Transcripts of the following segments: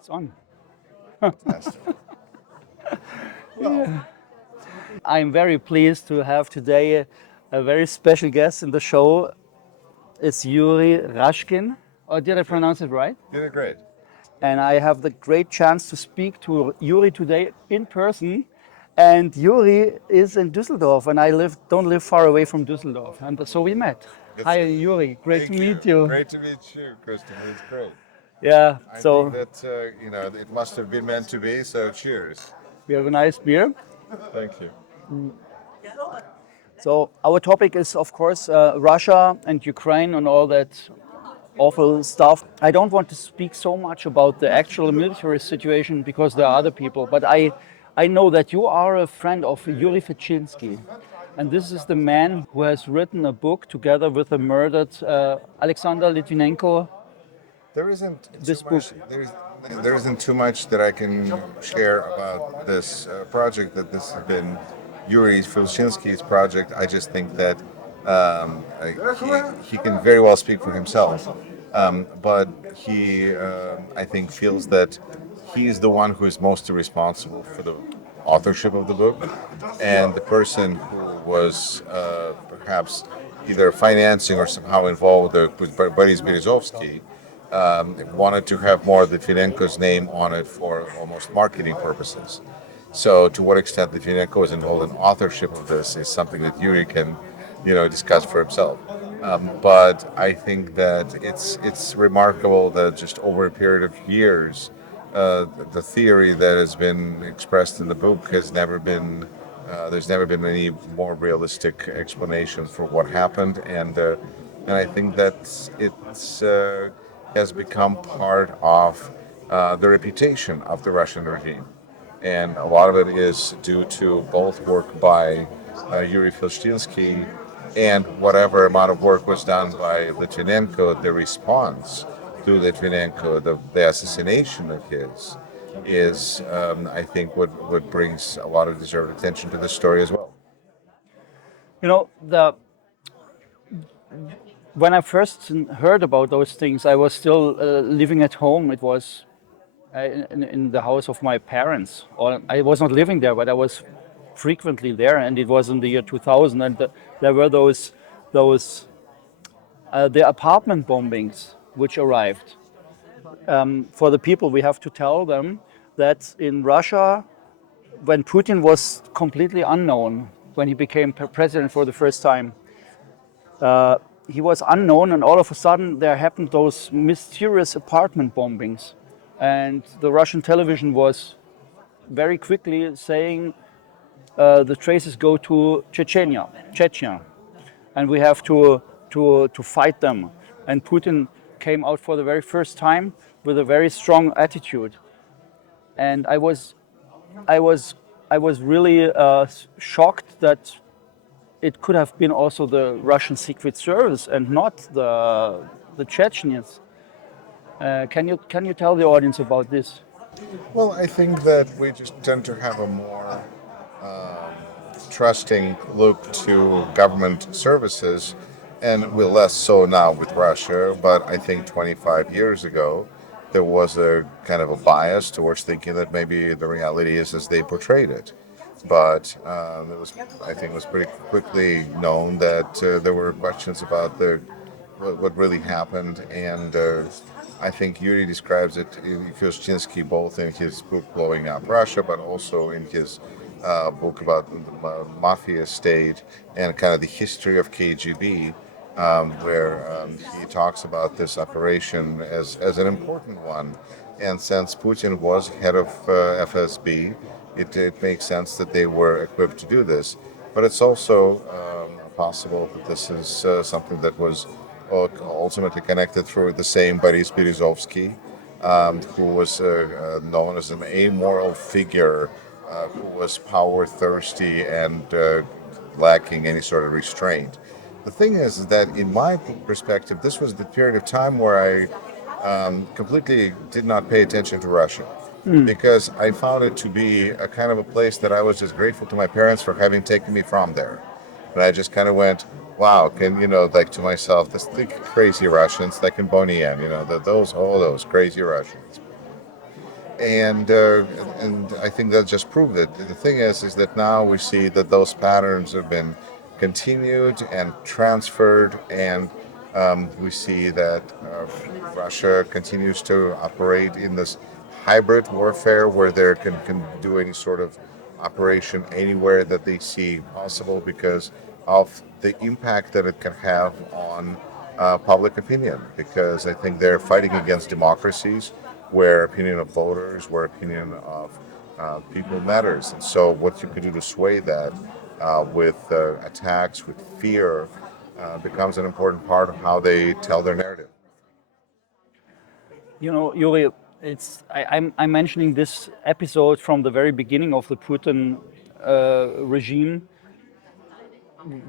It's on. Fantastic. Well, I'm very pleased to have today a very special guest in the show. It's Yuri Rashkin. Or did I pronounce it right? you did great. And I have the great chance to speak to Yuri today in person. And Yuri is in Düsseldorf, and don't live far away from Düsseldorf. And so we met. It's, Hi, Yuri. Great to thank you. meet you. Great to meet you, Kristen. It's great. Yeah. I think So that it must have been meant to be. So cheers. we have a nice beer. Thank you. So our topic is, of course, Russia and Ukraine and all that awful stuff. I don't want to speak so much about the actual military situation because there are other people, but I know that you are a friend of Yuri Rashkin. And this is the man who has written a book together with the murdered Alexander Litvinenko. There isn't This too book. much. There isn't too much that I can share about this project. That this has been Yuri Filshinsky's project. I just think that he can very well speak for himself, but he I think feels that he is the one who is most responsible for the authorship of the book, and the person who was perhaps either financing or somehow involved with Boris Berezovsky wanted to have more of Litvinenko's name on it for almost marketing purposes. So, to what extent Litvinenko is involved in authorship of this is something that Yuri can, discuss for himself. But I think that it's remarkable that just over a period of years, the theory that has been expressed in the book has never been. There's never been any more realistic explanation for what happened, and I think that it's has become part of the reputation of the Russian regime. And a lot of it is due to both work by Yuri Filshtinsky and whatever amount of work was done by Litvinenko. The response to Litvinenko, the assassination of his, is, I think, what brings a lot of deserved attention to this story as well. You know, when I first heard about those things, I was still living at home. It was in the house of my parents. Or I was not living there, but I was frequently there, and it was in the year 2000, and there were those the apartment bombings which arrived. For the people, we have to tell them that in Russia, when Putin was completely unknown, when he became president for the first time, he was unknown, and all of a sudden there happened those mysterious apartment bombings, and the Russian television was very quickly saying the traces go to Chechnya, and we have to fight them. And Putin came out for the very first time with a very strong attitude, and I was really shocked that it could have been also the Russian Secret Service and not the Chechens. Can you tell the audience about this? Well, I think that we just tend to have a more trusting look to government services, and we're less so now with Russia. But I think 25 years ago, there was a kind of a bias towards thinking that maybe the reality is as they portrayed it. But I think, it was pretty quickly known that there were questions about what really happened, and I think Yuri describes it in Kościński both in his book Blowing Up Russia, but also in his book about the mafia state and kind of the history of KGB, where he talks about this operation as an important one. And since Putin was head of FSB, it makes sense that they were equipped to do this. But it's also possible that this is something that was ultimately connected through the same Boris Berezovsky, who was known as an amoral figure who was power thirsty and lacking any sort of restraint. The thing is that, in my perspective, this was the period of time where I completely did not pay attention to Russia because I found it to be a kind of a place that I was just grateful to my parents for having taken me from there. And I just kind of went, wow, like to myself, this the crazy Russians, like in Bonien, all those crazy Russians. And I think that just proved it. The thing is that now we see that those patterns have been continued and transferred, and we see that Russia continues to operate in this hybrid warfare where they can do any sort of operation anywhere that they see possible because of the impact that it can have on public opinion. Because I think they're fighting against democracies where opinion of voters, where opinion of people matters. And so, what you can do to sway that with attacks, with fear, becomes an important part of how they tell their narrative. You know, Yuri, I'm mentioning this episode from the very beginning of the Putin regime,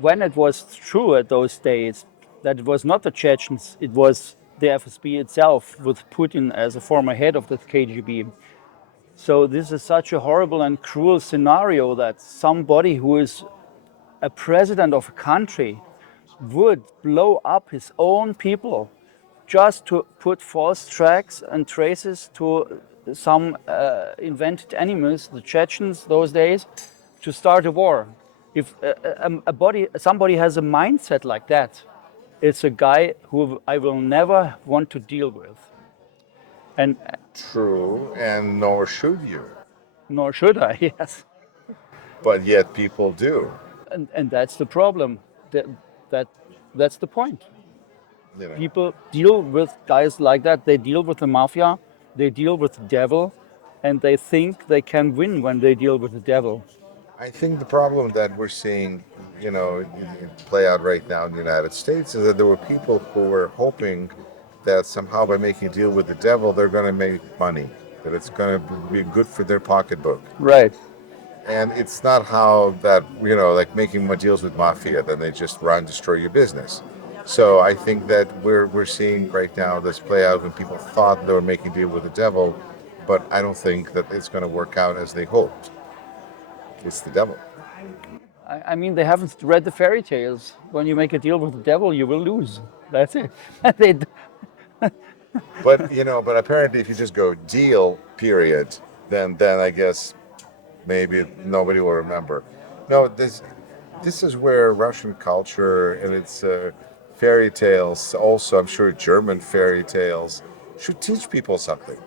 when it was true at those days that it was not the Chechens, it was the FSB itself, with Putin as a former head of the KGB. So this is such a horrible and cruel scenario that somebody who is a president of a country would blow up his own people just to put false tracks and traces to some invented enemies, the Chechens those days, to start a war. If somebody has a mindset like that, it's a guy who I will never want to deal with, and True, and nor should you. nor should I. Yes, But yet people do. and that's the problem. That, that that's the point. You know, People deal with guys like that. They deal with the mafia, they deal with the devil, and they think they can win when they deal with the devil. I think the problem that we're seeing, play out right now in the United States is that there were people who were hoping that somehow by making a deal with the devil, they're going to make money, that it's going to be good for their pocketbook. Right. And it's not how that, like making deals with mafia, then they just run, destroy your business. So I think that we're seeing right now this play out when people thought they were making a deal with the devil, but I don't think that it's going to work out as they hoped. It's the devil. I mean, they haven't read the fairy tales. When you make a deal with the devil, you will lose. That's it. They, But apparently, if you just go deal, period, then I guess maybe nobody will remember. No, this is where Russian culture and its fairy tales, also I'm sure German fairy tales, should teach people something.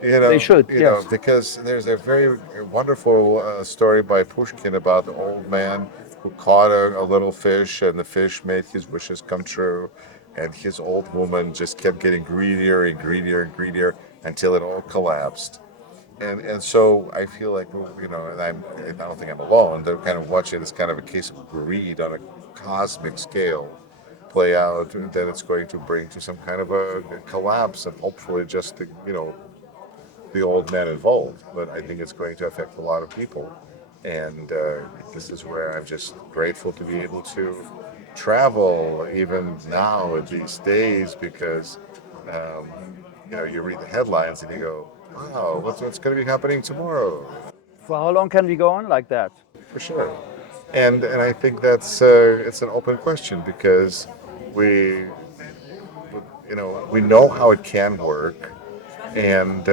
they should, yes. Because there's a very wonderful story by Pushkin about the old man who caught a little fish, and the fish made his wishes come true, and his old woman just kept getting greedier and greedier and greedier until it all collapsed. And so I feel like, and I don't think I'm alone. They're kind of watching this kind of a case of greed on a cosmic scale play out that it's going to bring to some kind of a collapse, and hopefully just the old man involved. But I think it's going to affect a lot of people, and this is where I'm just grateful to be able to travel even now at these days because um, you read the headlines and you go, wow, what's going to be happening tomorrow? For how long can we go on like that? For sure. And I think that's it's an open question because we we know how it can work, and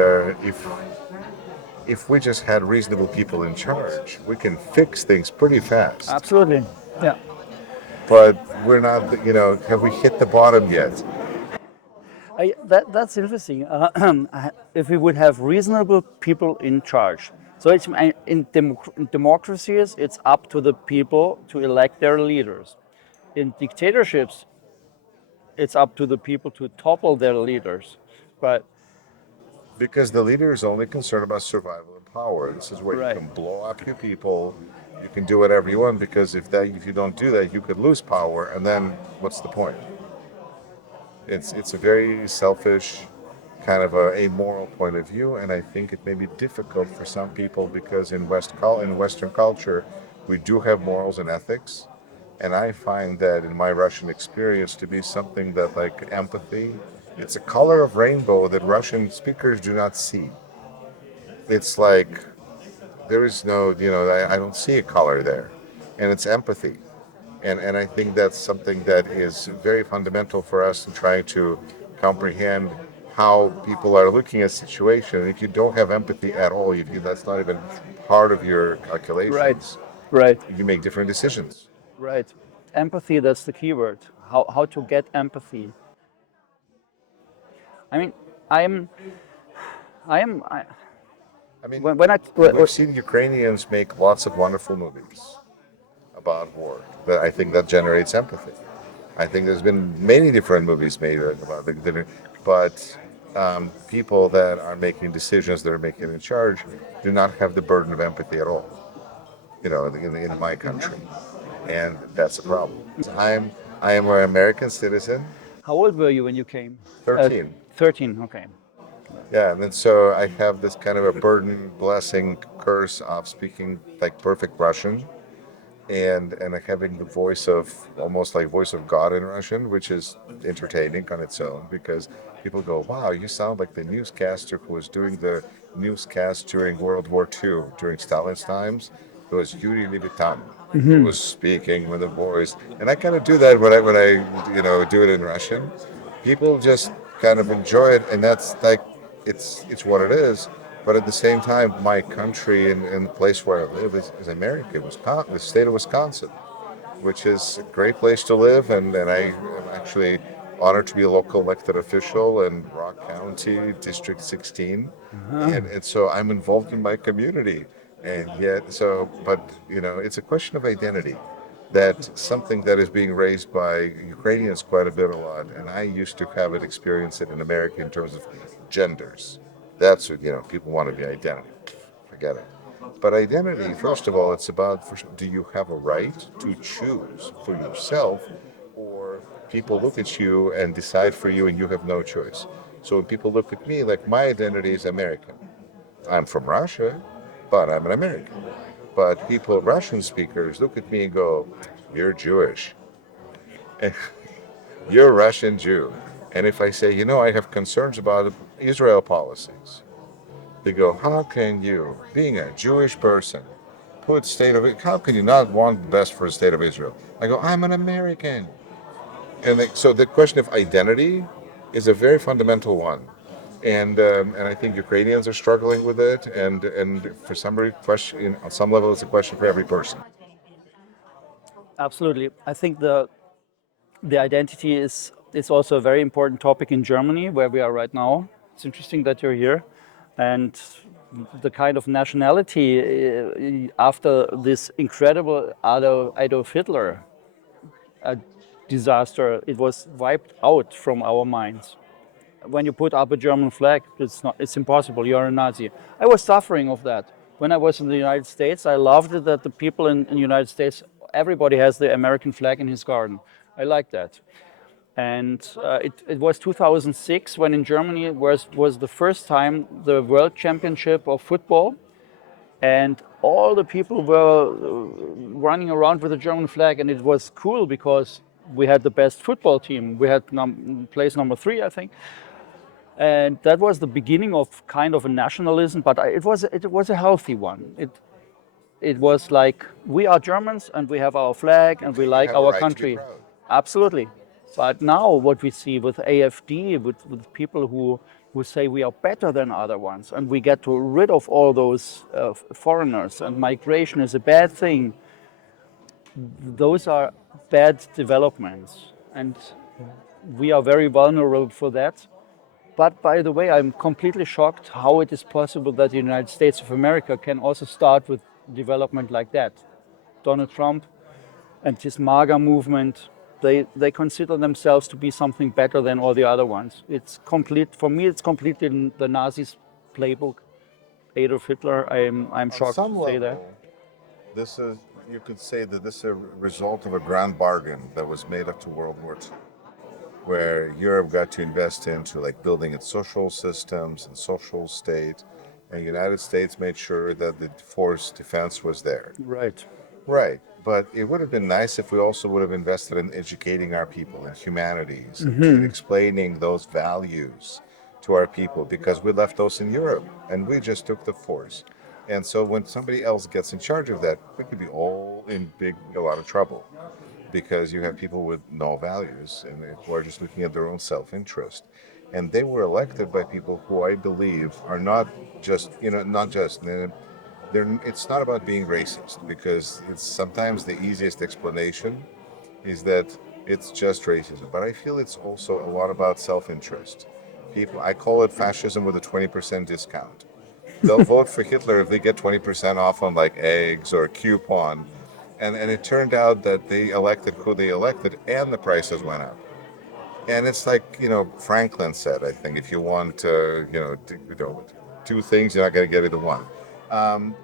if we just had reasonable people in charge, we can fix things pretty fast. Absolutely. Yeah. But we're not, have we hit the bottom yet? That's interesting. If we would have reasonable people in charge. So in democracies, it's up to the people to elect their leaders. In dictatorships, it's up to the people to topple their leaders. But Because the leader is only concerned about survival and power. This is where you right, can blow up your people, you can do whatever you want, because if you don't do that, you could lose power, and then what's the point? It's a very selfish, kind of a amoral point of view, and I think it may be difficult for some people because in Western culture, we do have morals and ethics, and I find that in my Russian experience to be something that like empathy, it's a color of rainbow that Russian speakers do not see. It's like there is no, I don't see a color there, and it's empathy. And I think that's something that is very fundamental for us in trying to comprehend how people are looking at situation. If you don't have empathy at all, if that's not even part of your Right, calculations, right, you make different decisions. right. Empathy, that's the key word. How to get empathy. I mean, I'm, I, I mean, when I, we've seen Ukrainians make lots of wonderful movies about war. That I think that generates empathy. I think there's been many different movies made about but people that are making decisions, that are making in charge, do not have the burden of empathy at all. In my country, and that's a problem. I am an American citizen, how old were you when you came? Uh, 13. 13, okay. Yeah, and then so I have this kind of a burden, blessing, curse of speaking like perfect Russian, and having the voice of almost like voice of God in Russian, which is entertaining on its own because people go, "Wow, you sound like the newscaster who was doing the newscast during World War II, during Stalin's times." It was Yuri Rashkin who was speaking with a voice, and I kind of do that when I do it in Russian. People just kind of enjoy it, and that's like it's what it is. But at the same time, my country and the place where I live is America, Wisconsin, the state of Wisconsin, which is a great place to live. And I am actually honored to be a local elected official in Rock County, District 16. And so I'm involved in my community. And yet, but it's a question of identity. That's something that is being raised by Ukrainians quite a bit a lot. And I used to have it experience it in America in terms of genders. That's what people want to be identity. Forget it. But identity, first of all, it's about do you have a right to choose for yourself, or people look at you and decide for you and you have no choice? So when people look at me, like my identity is American. I'm from Russia, but I'm an American. But people, Russian speakers, look at me and go, "You're Jewish. You're a Russian Jew." And if I say, I have concerns about Israel policies, they go, "How can you, being a Jewish person, how can you not want the best for the state of Israel?" I go, "I'm an American." So the question of identity is a very fundamental one. And I think Ukrainians are struggling with it, and for some question, on some level, it's a question for every person. Absolutely. I think the identity is also a very important topic in Germany, where we are right now. It's interesting that you're here, and the kind of nationality after this incredible Adolf Hitler disaster, it was wiped out from our minds. When you put up a German flag, it's impossible. You're a Nazi. I was suffering of that when I was in the United States. I loved it that the people in the United States, everybody has the American flag in his garden. I like that. And it was 2006 when in Germany was the first time the World Championship of football, and all the people were running around with the German flag, and it was cool because we had the best football team. We had place number 3, I think, and that was the beginning of kind of a nationalism. But it was a healthy one. It was like we are Germans and we have our flag and we You like have a our right to be country. proud. Absolutely. But now what we see with AFD, with people who say we are better than other ones, and we get to rid of all those foreigners, and migration is a bad thing, those are bad developments. And we are very vulnerable for that. But by the way, I'm completely shocked how it is possible that the United States of America can also start with development like that. Donald Trump and his MAGA movement, they consider themselves to be something better than all the other ones. It's complete, for me, it's completely the Nazis' playbook. Adolf Hitler, I'm On shocked some to say that. level, this is you could say that this is a result of a grand bargain that was made up to World War II, where Europe got to invest into like building its social systems and social state, and the United States made sure that the force defense was there. Right. Right, but it would have been nice if we also would have invested in educating our people in humanities and in explaining those values to our people, because we left those in Europe and we just took the force. And so when somebody else gets in charge of that, we could be all in a lot of trouble, because you have people with no values and who are just looking at their own self-interest. and they were elected by people who I believe are not just, not just, it's not about being racist, because it's sometimes the easiest explanation is that it's just racism. But I feel it's also a lot about self-interest. People, I call it fascism with a 20% discount. They'll vote for Hitler if they get 20% off on like eggs or a coupon. And it turned out that they elected who they elected and the prices went up. And it's like, Franklin said, I think, if you want, two things, you're not going to get either one. Um,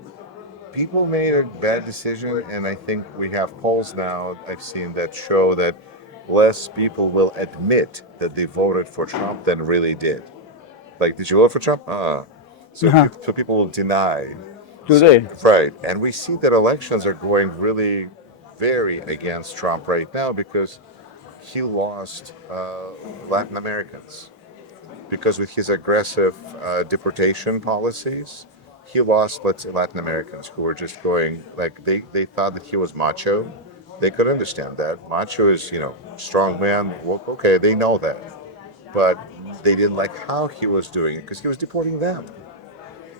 People made a bad decision, and I think we have polls now I've seen that show that less people will admit that they voted for Trump than really did. Like, did you vote for Trump? So, Uh-huh. so people will deny. Do So, they? right. And we see that elections are going really very against Trump right now because he lost Latin Americans. Because with his aggressive deportation policies, he lost, let's say, Latin Americans who were just going, like, they thought that he was macho. They could understand that. Macho is, strong man. Well, okay, they know that. But they didn't like how he was doing it because he was deporting them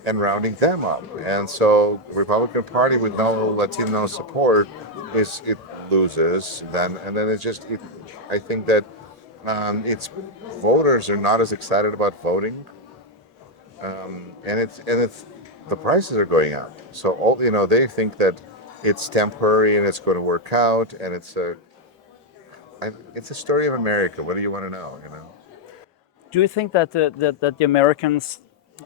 and rounding them up. And so Republican Party with no Latino support is it loses then, and then I think that it's voters are not as excited about voting, and it's the prices are going up. So all they think that it's temporary and it's going to work out, and it's a story of America. What do you want to know? Do you think that the Americans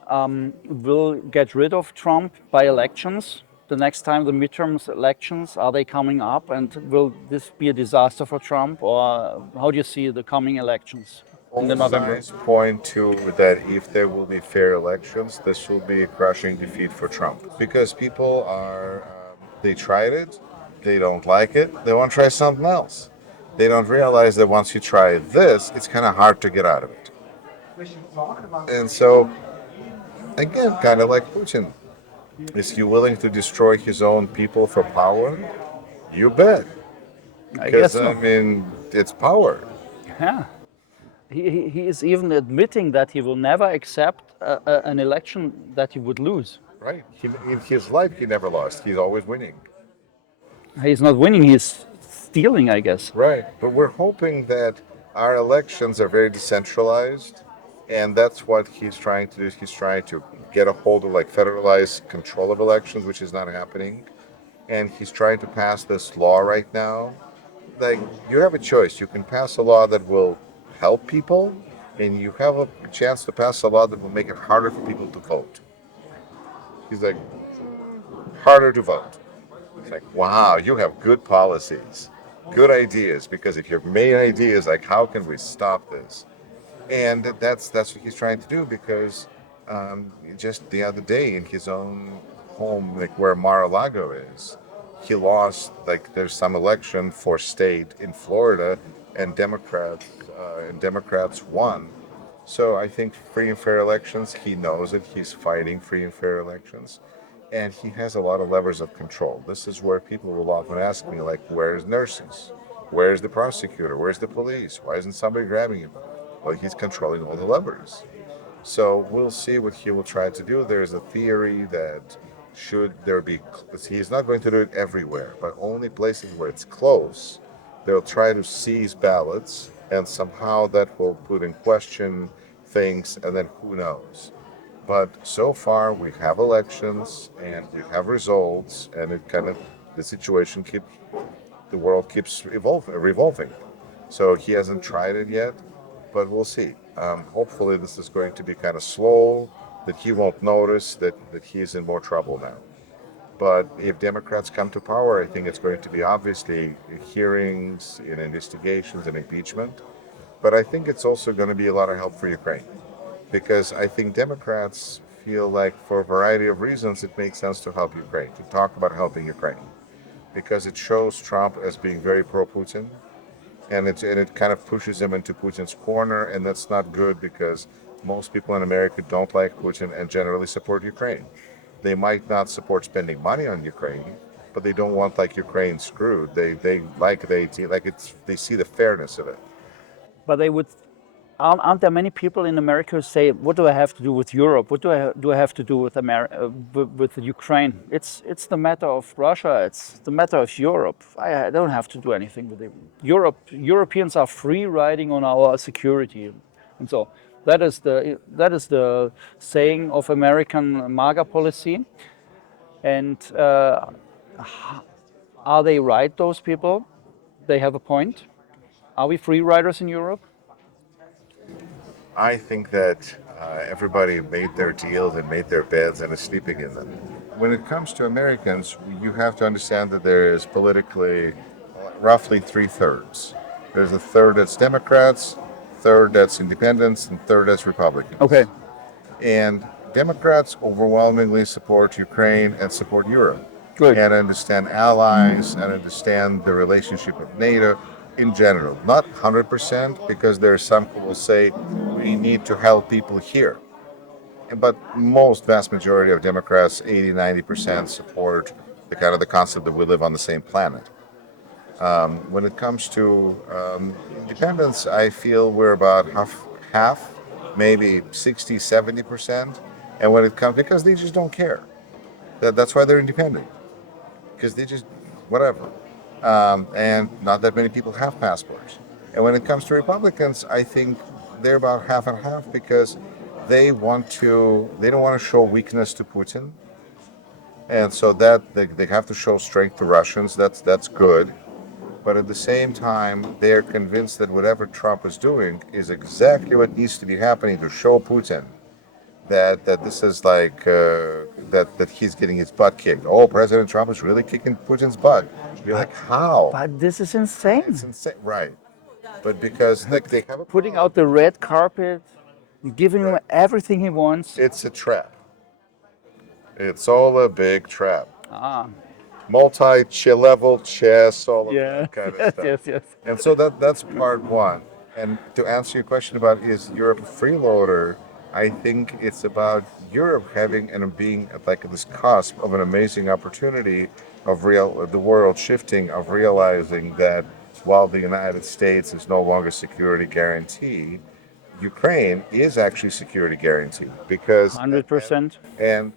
will get rid of Trump by elections? The next time the midterms elections, are they coming up, and will this be a disaster for Trump, or how do you see the coming elections in the All November? signs point to that if there will be fair elections, this will be a crushing defeat for Trump because people they tried it, they don't like it, they want to try something else. They don't realize that once you try this, it's kind of hard to get out of it. And so, again, kind of like Putin, is he willing to destroy his own people for power? You bet. I Because, guess I so. mean, it's power. Yeah. He is even admitting that he will never accept an election that he would lose. Right. In his life, he never lost. He's always winning. He's not winning, he's stealing, I guess. Right. But we're hoping that our elections are very decentralized. And that's what he's trying to do. He's trying to get a hold of like federalized control of elections, which is not happening. And he's trying to pass this law right now. Like, you have a choice. You can pass a law that will help people, and you have a chance to pass a law that will make it harder for people to vote. He's like, harder to vote. It's like, wow, you have good policies, good ideas. Because if your main idea is like, how can we stop this? And that's what he's trying to do. Because just the other day in his own home, like where Mar-a-Lago is, he lost. Like, there's some election for state in Florida, and Democrats won. So I think free and fair elections. He knows it. He's fighting free and fair elections, and he has a lot of levers of control. This is where people will often ask me, like, where's nurses? Where's the prosecutor? Where's the police? Why isn't somebody grabbing him? Well, he's controlling all the levers. So we'll see what he will try to do. There's a theory that should there be, he's not going to do it everywhere, but only places where it's close, they'll try to seize ballots, and somehow that will put in question things, and then who knows. But so far, we have elections and we have results, and the situation the world keeps revolving. So he hasn't tried it yet, but we'll see. Hopefully, this is going to be kind of slow, that he won't notice that he's in more trouble now. But if Democrats come to power, I think it's going to be obviously hearings and investigations and impeachment. But I think it's also going to be a lot of help for Ukraine, because I think Democrats feel like, for a variety of reasons, it makes sense to help Ukraine, to talk about helping Ukraine, because it shows Trump as being very pro-Putin, and it kind of pushes him into Putin's corner, and that's not good because most people in America don't like Putin and generally support Ukraine. They might not support spending money on Ukraine, but they don't want like Ukraine screwed. They like it's they see the fairness of it. But they would, aren't there many people in America who say, "What do I have to do with Europe? What do I have to do with with Ukraine? It's the matter of Russia. It's the matter of Europe. I don't have to do anything with it. Europe. Europeans are free riding on our security, and so that is the saying of American MAGA policy. And are they right? Those people, they have a point. Are we free riders in Europe? I think that everybody made their deals and made their beds and is sleeping in them. When it comes to Americans, you have to understand that there is politically roughly three thirds. There's a third that's Democrats, third that's independents, and third that's Republicans. Okay. And Democrats overwhelmingly support Ukraine and support Europe. Good. And understand allies and understand the relationship of NATO in general. Not 100%, because there are some who will say we need to help people here. But most vast majority of Democrats, 80-90%, support the kind of the concept that we live on the same planet. When it comes to independence, I feel we're about half, maybe 60-70%. And when it comes, because they just don't care. That's why they're independent. Because they just, whatever. And not that many people have passports. And when it comes to Republicans, I think they're about half and half, because they don't want to show weakness to Putin. And so that they have to show strength to Russians. That's good. But at the same time, they're convinced that whatever Trump is doing is exactly what needs to be happening to show Putin that this is like that he's getting his butt kicked. Oh, President Trump is really kicking Putin's butt. You're like, how? But this is insane. It's insane, right? But because they have a Putting out the red carpet, giving him everything he wants. it's a trap. It's all a big trap. Ah, Multi-level chess, all of yeah. that kind of Yes, stuff. yes, yes. And so that's part one. And to answer your question about is Europe a freeloader, I think it's about Europe having and being at like this cusp of an amazing opportunity of the world shifting, of realizing that while the United States is no longer security guarantee, Ukraine is actually security guarantee, because 100%. and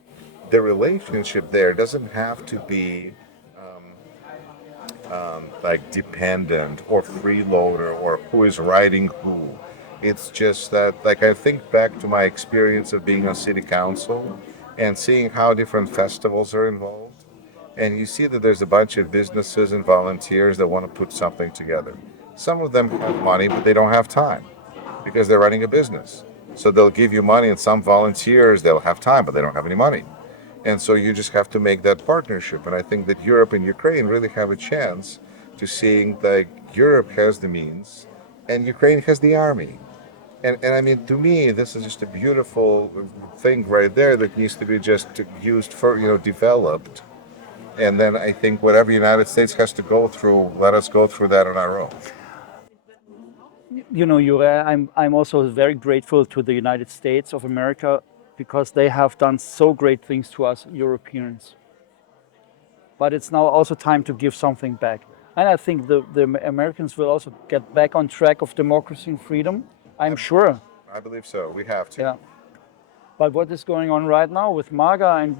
the relationship there doesn't have to be like dependent or freeloader or who is riding who. It's just that, like, I think back to my experience of being on city council and seeing how different festivals are involved. And you see that there's a bunch of businesses and volunteers that want to put something together. Some of them have money, but they don't have time because they're running a business. So they'll give you money, and some volunteers, they'll have time, but they don't have any money. And so you just have to make that partnership. And I think that Europe and Ukraine really have a chance to seeing that Europe has the means and Ukraine has the army. And I mean, to me, this is just a beautiful thing right there that needs to be just used for, developed. And then I think whatever United States has to go through, let us go through that on our own. Yuri, I'm also very grateful to the United States of America, because they have done so great things to us Europeans. But it's now also time to give something back. And I think the Americans will also get back on track of democracy and freedom. I'm sure. I believe so. We have to. Yeah. But what is going on right now with MAGA and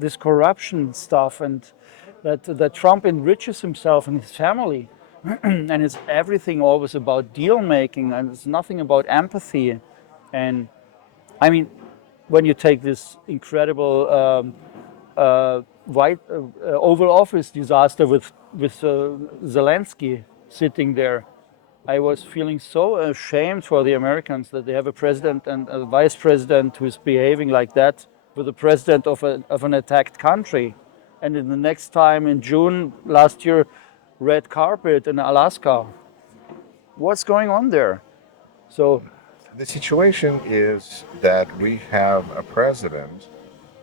this corruption stuff, and that Trump enriches himself and his family, and it's everything always about deal making, and it's nothing about empathy. And I mean, when you take this incredible Oval Office disaster with Zelensky sitting there, I was feeling so ashamed for the Americans that they have a president and a vice president who is behaving like that with the president of an attacked country. And in the next time in June last year, red carpet in Alaska. What's going on there? So the situation is that we have a president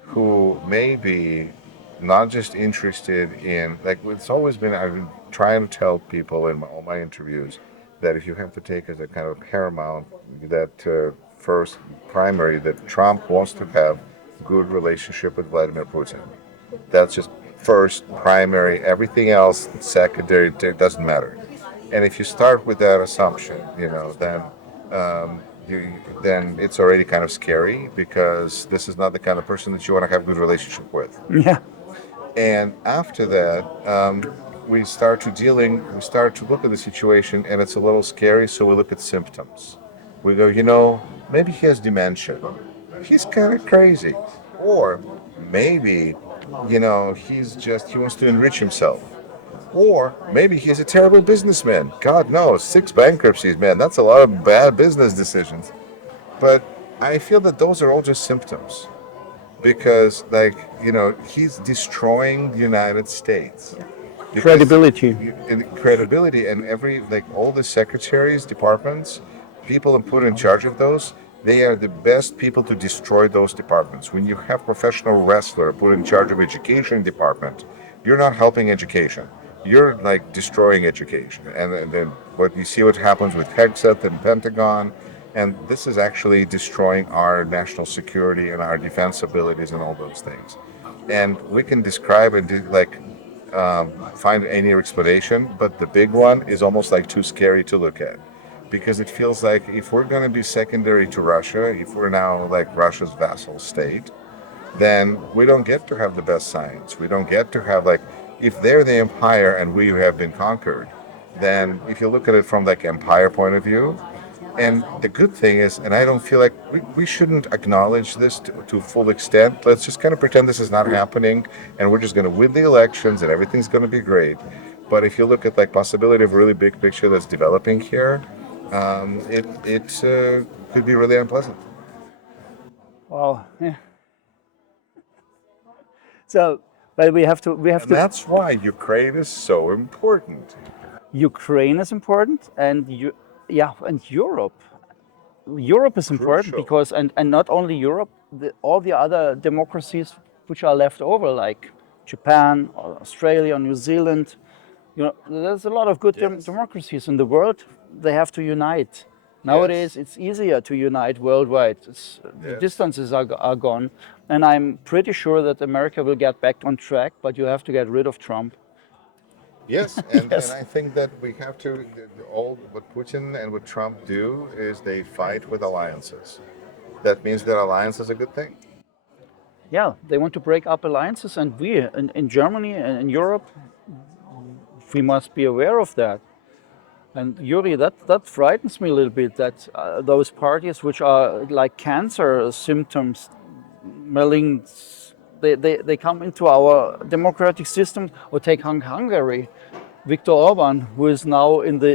who may be not just interested in, like, it's always been, I've been trying to tell people in all my interviews that if you have to take as a kind of paramount, that first primary, that Trump wants to have good relationship with Vladimir Putin. That's just first primary. Everything else secondary, it doesn't matter. And if you start with that assumption, then you, then it's already kind of scary because this is not the kind of person that you want to have a good relationship with. Yeah. And after that, we start to look at the situation, and it's a little scary. So we look at symptoms. We go, maybe he has dementia. He's kind of crazy, or maybe, he wants to enrich himself. Or maybe he's a terrible businessman. God knows, 6 bankruptcies, man, that's a lot of bad business decisions. But I feel that those are all just symptoms because, like, he's destroying the United States. Because Credibility. credibility and like all the secretaries, departments, people put in charge of those, they are the best people to destroy those departments. When you have professional wrestler put in charge of education department, you're not helping education. You're like destroying education. And then what you see what happens with Hegseth and Pentagon, and this is actually destroying our national security and our defense abilities and all those things. And we can describe and find any explanation, but the big one is almost like too scary to look at because it feels like if we're going to be secondary to Russia, if we're now like Russia's vassal state, then we don't get to have the best science. We don't get to have like if they're the empire and we have been conquered, then if you look at it from like empire point of view, and the good thing is, and I don't feel like we shouldn't acknowledge this to full extent. Let's just kind of pretend this is not happening, and we're just going to win the elections, and everything's going to be great. But if you look at like possibility of a really big picture that's developing here, it could be really unpleasant. Well, yeah. So, but we have And to. that's why Ukraine is so important. Ukraine is important, and yeah, and Europe. Europe is important Crucial. because, and not only Europe, all the other democracies which are left over, like Japan, or Australia, New Zealand. There's a lot of good Yes. democracies in the world. They have to unite. Nowadays, Yes. it's easier to unite worldwide. The Yes. distances are gone, and I'm pretty sure that America will get back on track. But you have to get rid of Trump. Yes, and Yes. I think that we have to all what Putin and what Trump do is they fight with alliances. That means that alliance is a good thing. Yeah, they want to break up alliances, and we in Germany and in Europe, we must be aware of that. And Yuri, that frightens me a little bit. That those parties which are like cancer symptoms, malignant, they come into our democratic system. Or take Hungary, Viktor Orban, who is now in the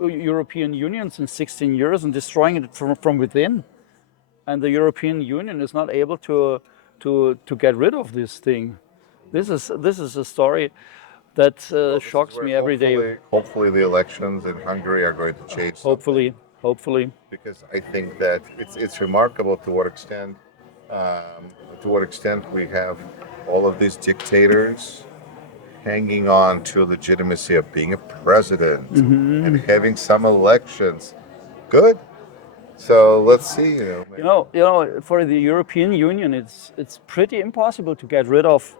European Union since 16 years and destroying it from within. And the European Union is not able to get rid of this thing. This is a story that Well, this is shocks where me every day. hopefully the elections in Hungary are going to change something Hopefully. because I think that it's remarkable um, to what extent we have all of these dictators hanging on to legitimacy of being a president and having some elections. Good. So let's see. For the European Union, it's pretty impossible to get rid of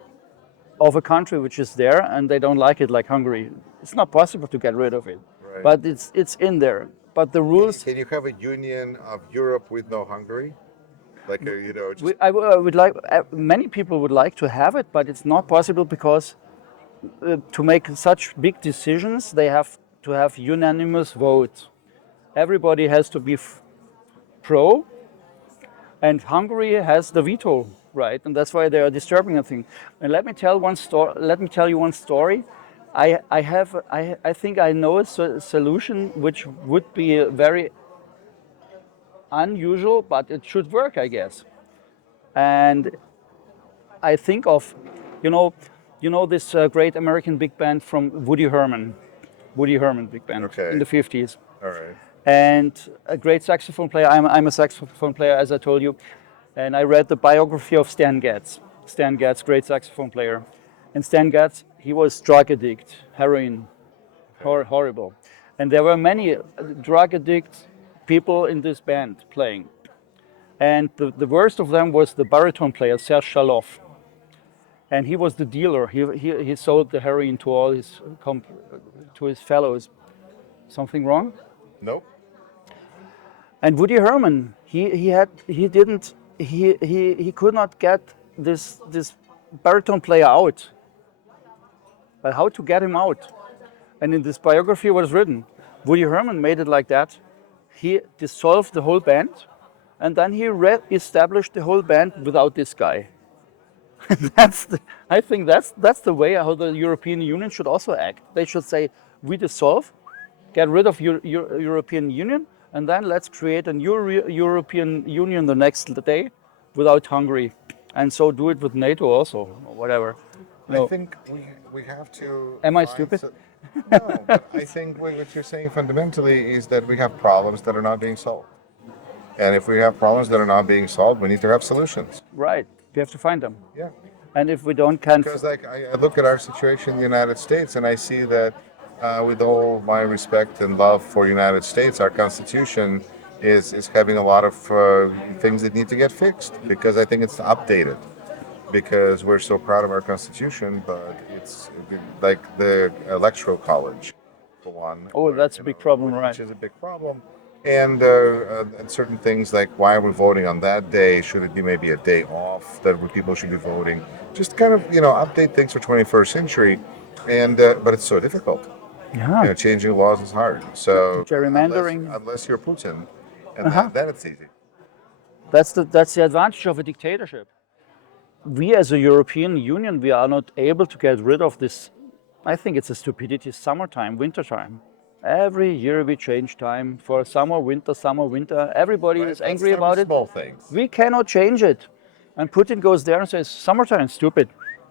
a country which is there and they don't like it, like Hungary. It's not possible to get rid of it, Right. but it's in there. But the rules, Can you have a union of Europe with no Hungary? Like just I would like many people would like to have it, but it's not possible because to make such big decisions, they have to have unanimous vote. Everybody has to be pro, and Hungary has the veto right, and that's why they are disturbing the thing. And let me tell one story. Let me tell you one story. I think I know a solution which would be very unusual, but it should work, I guess. And I think of, you know, this great American big band from Woody Herman big band in okay. the 50s. All right. And a great saxophone player. I'm a saxophone player, as I told you. And I read the biography of Stan Getz. Stan Getz, great saxophone player. And Stan Getz, he was drug addict, heroin, horrible. And there were many drug addict people in this band playing. And the worst of them was the baritone player, Serge Chaloff. And he was the dealer. He sold the heroin to all his to his fellows. Something wrong? Nope. And Woody Herman, he could not get this baritone player out. But how to get him out? And in this biography was written, Woody Herman made it like that. He dissolved the whole band, and then he re-established the whole band without this guy. I think that's the way how the European Union should also act. They should say, we dissolve, get rid of European Union, and then let's create a new European Union the next day without Hungary. And so do it with NATO also, or whatever. I think we have to. Am I stupid? No, but I think what you're saying fundamentally is that we have problems that are not being solved. And if we have problems that are not being solved, we need to have solutions. Right. We have to find them. Yeah. And if we don't, can't. Because like I look at our situation in the United States, and I see that with all my respect and love for the United States, our Constitution is having a lot of things that need to get fixed. Because I think it's updated. Because we're so proud of our Constitution, but it's like the Electoral College, for one. Oh, that's a big problem, right? Which is a big problem. And certain things like why are we voting on that day? Should it be maybe a day off that people should be voting? Just kind of update things for 21st century, and but it's so difficult. Yeah. Changing laws is hard. So Gerrymandering. unless you're Putin, and then it's easy. That's the advantage of a dictatorship. We as a European Union, we are not able to get rid of this. I think it's a stupidity. Summertime, wintertime. Every year we change time for summer, winter. Everybody is angry about it. Small things. We cannot change it. And Putin goes there and says, summertime, stupid,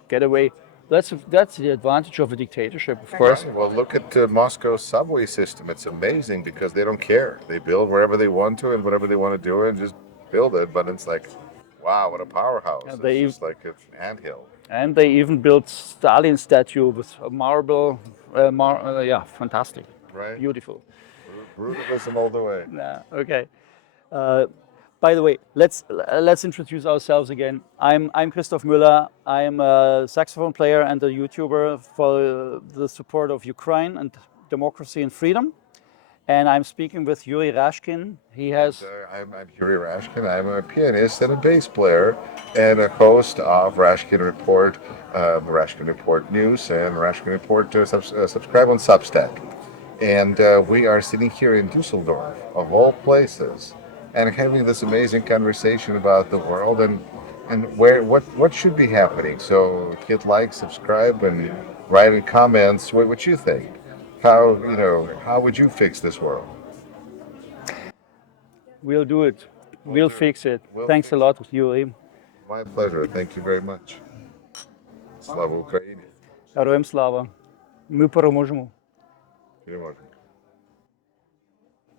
get away. That's the advantage of a dictatorship, of course. Well, look at Moscow's subway system. It's amazing because they don't care. They build wherever they want to and whatever they want to do and just build it. But it's like, wow, what a powerhouse. And it's just like an anthill. And they even built Stalin statue with a marble. Yeah, fantastic. Right. Beautiful. Brutalism all the way. Nah, okay. By the way, let's introduce ourselves again. I'm Christoph Müller. I'm a saxophone player and a YouTuber for the support of Ukraine and democracy and freedom. And I'm speaking with Yuri Rashkin. He has. I'm Yuri Rashkin. I'm a pianist and a bass player and a host of Rashkin Report, Rashkin Report News, and Rashkin Report. Subscribe on Substack. And we are sitting here in Dusseldorf, of all places, and having this amazing conversation about the world and what should be happening. So hit like, subscribe, and write in comments what you think. How would you fix this world? We'll do it. We'll fix it. Thanks a lot, Yuri. My pleasure. Thank you very much. Slava Ukraini. Героям слава. Ми переможемо. Переможемо.